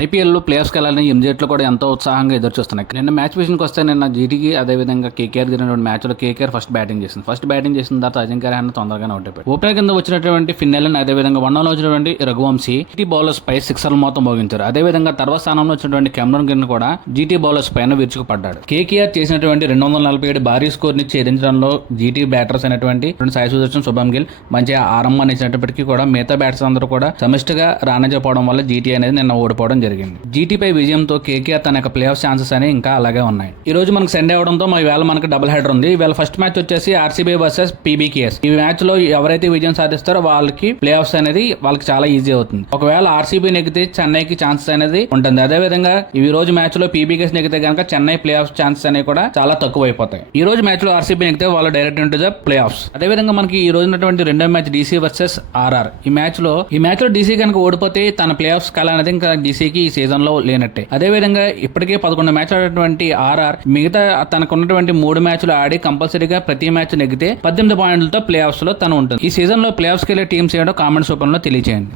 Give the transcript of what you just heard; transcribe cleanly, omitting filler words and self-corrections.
ఐపీఎల్లో ప్లేయర్స్కి వెళ్ళాలని ఎంజెట్లో కూడా ఎంతో ఉత్సాహంగా ఎదురు చూస్తున్నాయి. నిన్న మ్యాచ్ విషయానికి వస్తే నిన్న జీటీకి అదేవిధంగా కేకేఆర్ జరిగినటువంటి మ్యాచ్లో కేకేఆర్ ఫస్ట్ బ్యాటింగ్ చేసిన తర్వాత అజింక్య రహానే తొందరగానే అవుట్ అయిపోయాడు. ఓపెనర్ కింద వచ్చినటువంటి ఫిన్నెలన్ అదేవిధంగా వన్లో వచ్చినటువంటి రఘువంశీ జీటీ బౌలర్స్ పై సిక్సర్లు మొత్తం మోగించారు. అదేవిధంగా తర్వాత స్థానంలో వచ్చినటువంటి కెమెరూన్ గిన్ కూడా జీటీ బౌలర్స్ పైన విరుచుకుపడ్డాడు. కేకేఆర్ చేసినటువంటి 247 భారీ స్కోర్ ని ఛేదించడంలో జీటీ బ్యాటర్స్ అయినటువంటి సాయి సుదర్శన్, శుభమ్ గిల్ మంచి ఆరంభాన్ని ఇచ్చినప్పటికీ కూడా మిగతా బ్యాటర్స్ అందరూ కూడా సమిష్టిగా రాణించకపోవడం వల్ల జీటీ అనేది నిన్న ఓడిపోవడం జరిగింది. జీటీపై విజయంతో కేకేఆర్ తన యొక్క ప్లే ఆఫ్ ఛాన్సెస్ అని ఇంకా అలాగే ఉన్నాయి. ఈ రోజు మనకు సండే అవడంతో ఈవేళ మనకు డబుల్ హెడర్ ఉంది. ఈవేళ ఫస్ట్ మ్యాచ్ వచ్చేసి ఆర్సీబీ వర్సెస్ పీబీకేఎస్. ఈ మ్యాచ్ లో ఎవరైతే విజయం సాధిస్తారో వాళ్ళకి ప్లే ఆఫ్స్ అనేది వాళ్ళకి చాలా ఈజీ అవుతుంది. ఒకవేళ ఆర్సీబీ నెగితే చెన్నైకి ఛాన్సెస్ అనేది ఉంటుంది. అదేవిధంగా ఈ రోజు మ్యాచ్ లో పీబీకేఎస్ నెగితే కనుక చెన్నై ప్లే ఆఫ్ ఛాన్సెస్ అనేవి కూడా చాలా తక్కువ అయిపోతాయి. ఈ రోజు మ్యాచ్ లో ఆర్సీబీ నెగితే వాళ్ళు direct into the play offs. అదేవిధంగా మనకి ఈ రోజు ఉన్నటువంటి రెండో మ్యాచ్ డీసీ వర్సెస్ ఆర్ఆర్. ఈ మ్యాచ్ లో డీసీ కనుక ఓడిపోతే తన ప్లే ఆఫ్స్ కళ అనేది ఇంకా డీసీకి ఈ సీజన్ లో లేనట్టే. అదేవిధంగా ఇప్పటికే 11 మ్యాచ్లు ఆడినటువంటి ఆర్ఆర్ మిగతా తనకున్నటువంటి 3 మ్యాచ్లు ఆడి కంపల్సరీగా ప్రతి మ్యాచ్ నెగితే 18 పాయింట్లతో ప్లే ఆఫ్స్ లో తను ఉంటుంది. ఈ సీజన్ లో ప్లే ఆఫ్స్ కి వెళ్ళే టీమ్స్ ఏడో కామెంట్స్ రూపంలో తెలియజేయండి.